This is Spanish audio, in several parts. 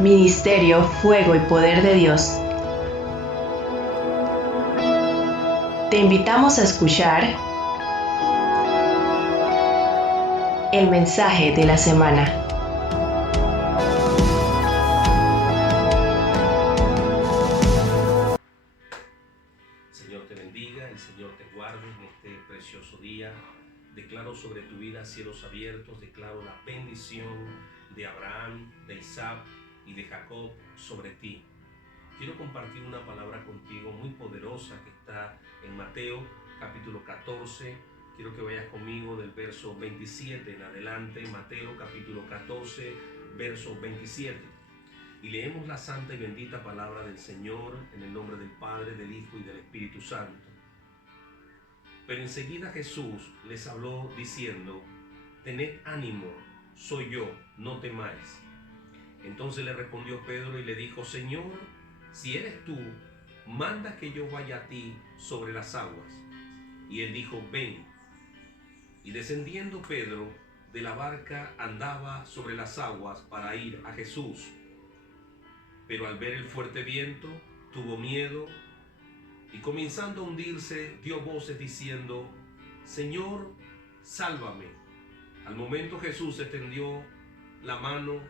Ministerio Fuego y Poder de Dios. Te invitamos a escuchar el mensaje de la semana. Señor te bendiga, el Señor te guarde en este precioso día. Declaro sobre tu vida cielos abiertos, declaro la bendición de Abraham, de Isaac y de Jacob sobre ti. Quiero compartir una palabra contigo muy poderosa que está en Mateo capítulo 14. Quiero que vayas conmigo del verso 27 en adelante, Mateo capítulo 14, verso 27. Y leemos la santa y bendita palabra del Señor en el nombre del Padre, del Hijo y del Espíritu Santo. Pero enseguida Jesús les habló diciendo: tened ánimo, soy yo, no temáis. Entonces le respondió Pedro y le dijo: Señor, si eres tú, manda que yo vaya a ti sobre las aguas. Y él dijo: ven. Y descendiendo Pedro de la barca andaba sobre las aguas para ir a Jesús. Pero al ver el fuerte viento, tuvo miedo y comenzando a hundirse, dio voces diciendo: Señor, sálvame. Al momento Jesús extendió la mano,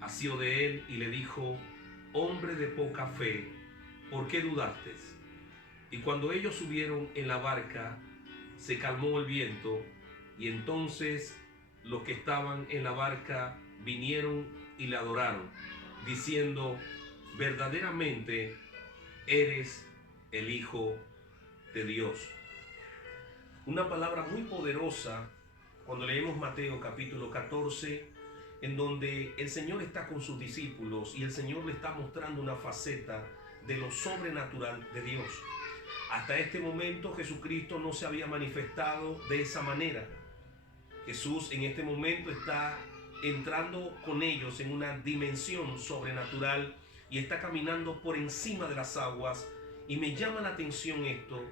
asió de él y le dijo: hombre de poca fe, ¿por qué dudaste? Y cuando ellos subieron en la barca, se calmó el viento, y entonces los que estaban en la barca vinieron y le adoraron, diciendo: verdaderamente eres el Hijo de Dios. Una palabra muy poderosa cuando leemos Mateo capítulo 14, en donde el Señor está con sus discípulos y el Señor le está mostrando una faceta de lo sobrenatural de Dios. Hasta este momento Jesucristo no se había manifestado de esa manera. Jesús en este momento está entrando con ellos en una dimensión sobrenatural y está caminando por encima de las aguas. Y me llama la atención esto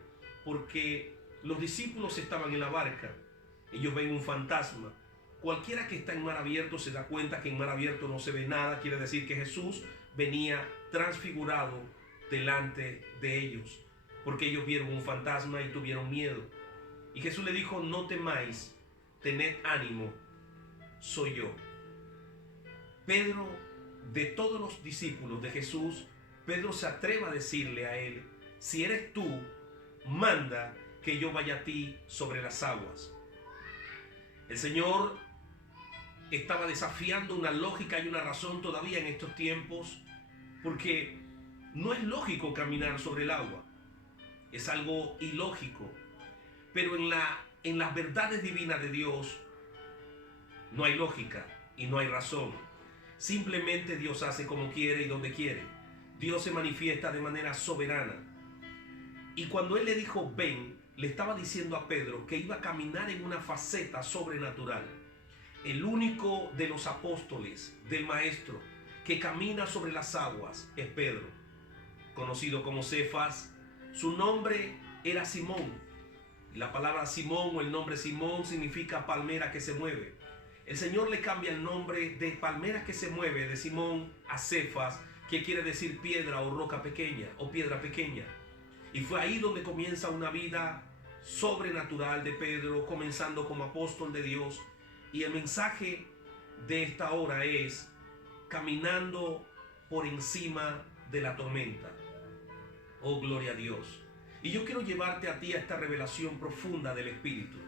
porque los discípulos estaban en la barca. Ellos ven un fantasma. Cualquiera que está en mar abierto se da cuenta que en mar abierto no se ve nada. Quiere decir que Jesús venía transfigurado delante de ellos, porque ellos vieron un fantasma y tuvieron miedo. Y Jesús le dijo: no temáis, tened ánimo, soy yo. Pedro, de todos los discípulos de Jesús, Pedro se atreve a decirle a él: si eres tú, manda que yo vaya a ti sobre las aguas. El Señor estaba desafiando una lógica y una razón todavía en estos tiempos, porque no es lógico caminar sobre el agua. Es algo ilógico. Pero en las verdades divinas de Dios no hay lógica y no hay razón. Simplemente Dios hace como quiere y donde quiere. Dios se manifiesta de manera soberana. Y cuando Él le dijo ven, le estaba diciendo a Pedro que iba a caminar en una faceta sobrenatural. El único de los apóstoles, del Maestro, que camina sobre las aguas es Pedro, conocido como Cefas. Su nombre era Simón. La palabra Simón o el nombre Simón significa palmera que se mueve. El Señor le cambia el nombre de palmera que se mueve de Simón a Cefas, que quiere decir piedra o roca pequeña o piedra pequeña. Y fue ahí donde comienza una vida sobrenatural de Pedro, comenzando como apóstol de Dios. Y el mensaje de esta hora es: caminando por encima de la tormenta. Oh, gloria a Dios. Y yo quiero llevarte a ti a esta revelación profunda del Espíritu.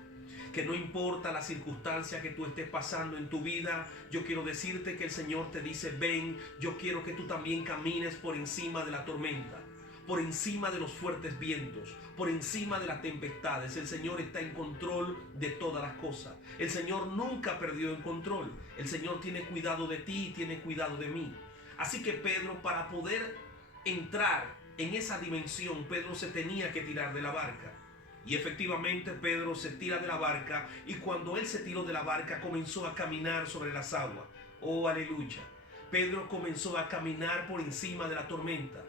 Que no importa la circunstancia que tú estés pasando en tu vida, yo quiero decirte que el Señor te dice: ven, yo quiero que tú también camines por encima de la tormenta, por encima de los fuertes vientos, por encima de las tempestades. El Señor está en control de todas las cosas. El Señor nunca perdió el control. El Señor tiene cuidado de ti y tiene cuidado de mí. Así que Pedro, para poder entrar en esa dimensión, Pedro se tenía que tirar de la barca. Y efectivamente Pedro se tira de la barca, y cuando él se tiró de la barca comenzó a caminar sobre las aguas. Oh, aleluya. Pedro comenzó a caminar por encima de la tormenta,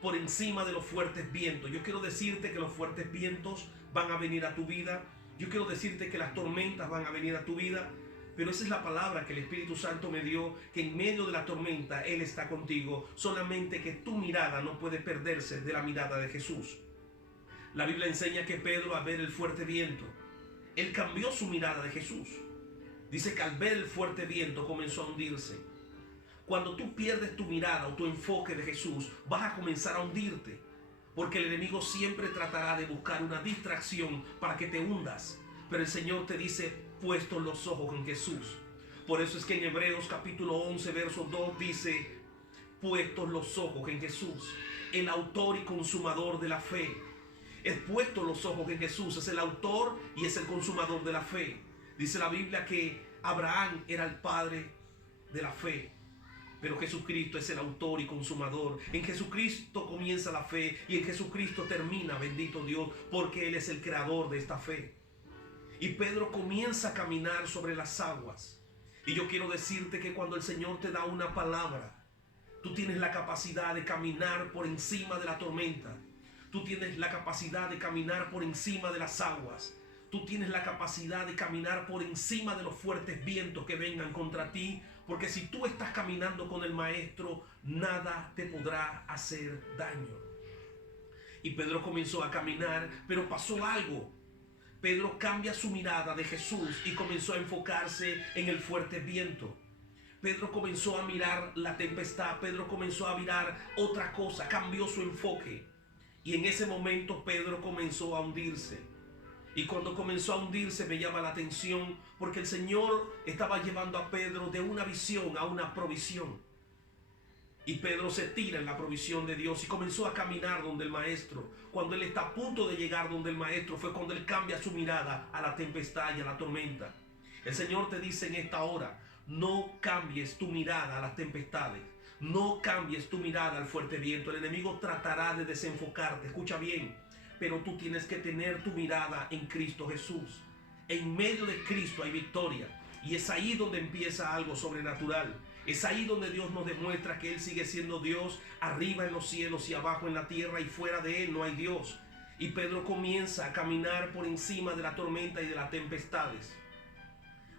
por encima de los fuertes vientos. Yo quiero decirte que los fuertes vientos van a venir a tu vida. Yo quiero decirte que las tormentas van a venir a tu vida. Pero esa es la palabra que el Espíritu Santo me dio, que en medio de la tormenta Él está contigo. Solamente que tu mirada no puede perderse de la mirada de Jesús. La Biblia enseña que Pedro, al ver el fuerte viento, él cambió su mirada de Jesús. Dice que al ver el fuerte viento comenzó a hundirse. Cuando tú pierdes tu mirada o tu enfoque de Jesús, vas a comenzar a hundirte. Porque el enemigo siempre tratará de buscar una distracción para que te hundas. Pero el Señor te dice, puestos los ojos en Jesús. Por eso es que en Hebreos capítulo 11, verso 2 dice, puestos los ojos en Jesús, el autor y consumador de la fe. Es puesto los ojos en Jesús, es el autor y es el consumador de la fe. Dice la Biblia que Abraham era el padre de la fe, pero Jesucristo es el autor y consumador. En Jesucristo comienza la fe y en Jesucristo termina, bendito Dios, porque Él es el creador de esta fe. Y Pedro comienza a caminar sobre las aguas. Y yo quiero decirte que cuando el Señor te da una palabra, tú tienes la capacidad de caminar por encima de la tormenta. Tú tienes la capacidad de caminar por encima de las aguas. Tú tienes la capacidad de caminar por encima de los fuertes vientos que vengan contra ti. Porque si tú estás caminando con el Maestro, nada te podrá hacer daño. Y Pedro comenzó a caminar, pero pasó algo. Pedro cambia su mirada de Jesús y comenzó a enfocarse en el fuerte viento. Pedro comenzó a mirar la tempestad. Pedro comenzó a mirar otra cosa. Cambió su enfoque. Y en ese momento Pedro comenzó a hundirse. Y cuando comenzó a hundirse me llama la atención porque el Señor estaba llevando a Pedro de una visión a una provisión. Y Pedro se tira en la provisión de Dios y comenzó a caminar donde el Maestro. Cuando él está a punto de llegar donde el Maestro fue cuando él cambia su mirada a la tempestad y a la tormenta. El Señor te dice en esta hora, no cambies tu mirada a las tempestades. No cambies tu mirada al fuerte viento. El enemigo tratará de desenfocarte. Escucha bien. Pero tú tienes que tener tu mirada en Cristo Jesús. En medio de Cristo hay victoria. Y es ahí donde empieza algo sobrenatural. Es ahí donde Dios nos demuestra que Él sigue siendo Dios. Arriba en los cielos y abajo en la tierra. Y fuera de Él no hay Dios. Y Pedro comienza a caminar por encima de la tormenta y de las tempestades.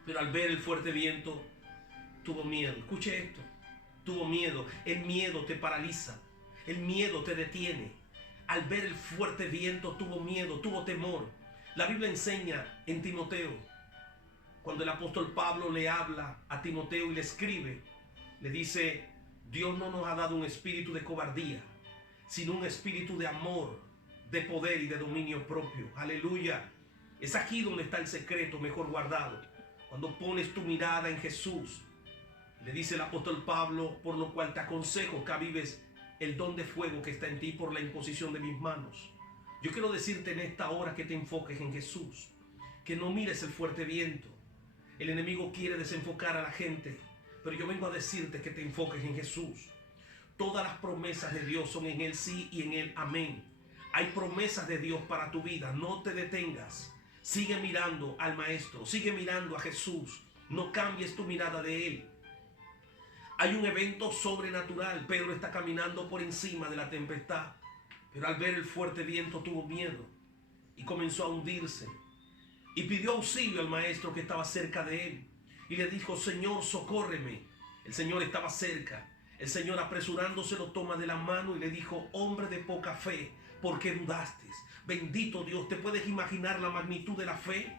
Pero al ver el fuerte viento, tuvo miedo. Escuche esto. Tuvo miedo. El miedo te paraliza. El miedo te detiene. Al ver el fuerte viento tuvo miedo, tuvo temor. La Biblia enseña en Timoteo, cuando el apóstol Pablo le habla a Timoteo y le escribe, le dice, Dios no nos ha dado un espíritu de cobardía, sino un espíritu de amor, de poder y de dominio propio. Aleluya. Es aquí donde está el secreto mejor guardado. Cuando pones tu mirada en Jesús, le dice el apóstol Pablo, por lo cual te aconsejo que avives el don de fuego que está en ti por la imposición de mis manos. Yo quiero decirte en esta hora que te enfoques en Jesús, que no mires el fuerte viento. El enemigo quiere desenfocar a la gente, pero yo vengo a decirte que te enfoques en Jesús. Todas las promesas de Dios son en Él sí y en Él amén. Hay promesas de Dios para tu vida, no te detengas. Sigue mirando al Maestro, sigue mirando a Jesús. No cambies tu mirada de Él. Hay un evento sobrenatural. Pedro está caminando por encima de la tempestad, pero al ver el fuerte viento tuvo miedo y comenzó a hundirse. Y pidió auxilio al Maestro que estaba cerca de él. Y le dijo, Señor, socórreme. El Señor estaba cerca. El Señor apresurándose lo toma de la mano y le dijo, hombre de poca fe, ¿por qué dudaste? Bendito Dios, ¿te puedes imaginar la magnitud de la fe?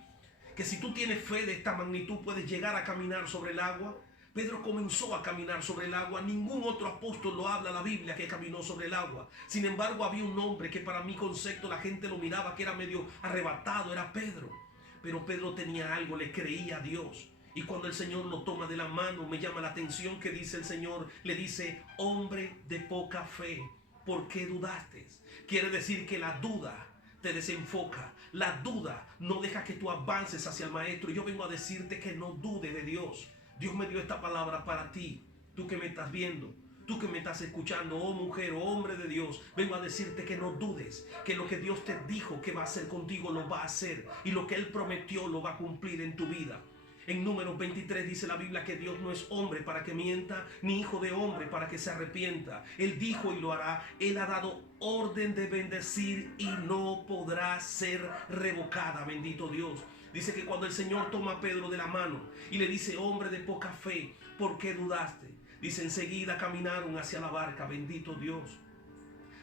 Que si tú tienes fe de esta magnitud puedes llegar a caminar sobre el agua. Pedro comenzó a caminar sobre el agua. Ningún otro apóstol lo habla la Biblia que caminó sobre el agua. Sin embargo, había un hombre que para mi concepto la gente lo miraba que era medio arrebatado, era Pedro. Pero Pedro tenía algo, le creía a Dios. Y cuando el Señor lo toma de la mano, me llama la atención que dice el Señor, le dice, hombre de poca fe, ¿por qué dudaste? Quiere decir que la duda te desenfoca. La duda no deja que tú avances hacia el Maestro. Y yo vengo a decirte que no dude de Dios. Dios me dio esta palabra para ti, tú que me estás viendo, tú que me estás escuchando, oh mujer, oh hombre de Dios. Vengo a decirte que no dudes, que lo que Dios te dijo que va a hacer contigo lo va a hacer, y lo que Él prometió lo va a cumplir en tu vida. En Números 23 dice la Biblia que Dios no es hombre para que mienta, ni hijo de hombre para que se arrepienta. Él dijo y lo hará. Él ha dado orden de bendecir y no podrá ser revocada, bendito Dios. Dice que cuando el Señor toma a Pedro de la mano y le dice: hombre de poca fe, ¿por qué dudaste? Dice: enseguida caminaron hacia la barca. Bendito Dios.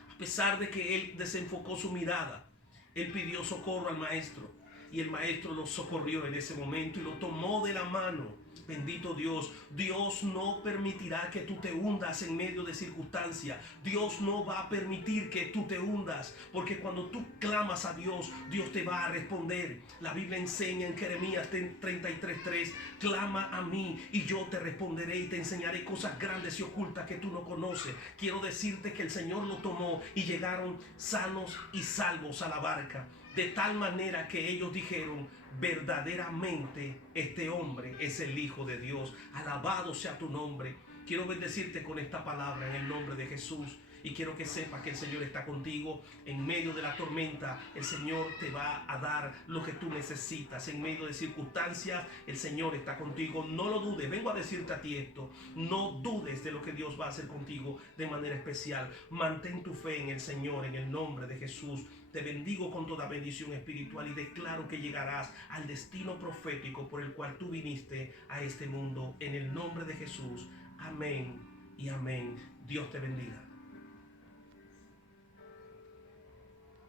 A pesar de que él desenfocó su mirada, él pidió socorro al maestro, y el maestro lo socorrió en ese momento y lo tomó de la mano. Bendito Dios. Dios no permitirá que tú te hundas en medio de circunstancias. Dios no va a permitir que tú te hundas, porque cuando tú clamas a Dios, Dios te va a responder. La Biblia enseña en Jeremías 33:3: clama a mí y yo te responderé y te enseñaré cosas grandes y ocultas que tú no conoces. Quiero decirte que el Señor lo tomó y llegaron sanos y salvos a la barca, de tal manera que ellos dijeron: verdaderamente este hombre es el Hijo de Dios. Alabado sea tu nombre. Quiero bendecirte con esta palabra en el nombre de Jesús. Y quiero que sepas que el Señor está contigo en medio de la tormenta. El Señor te va a dar lo que tú necesitas. En medio de circunstancias, el Señor está contigo. No lo dudes. Vengo a decirte a ti esto: no dudes de lo que Dios va a hacer contigo de manera especial. Mantén tu fe en el Señor, en el nombre de Jesús. Te bendigo con toda bendición espiritual y declaro que llegarás al destino profético por el cual tú viniste a este mundo, en el nombre de Jesús. Amén y amén. Dios te bendiga.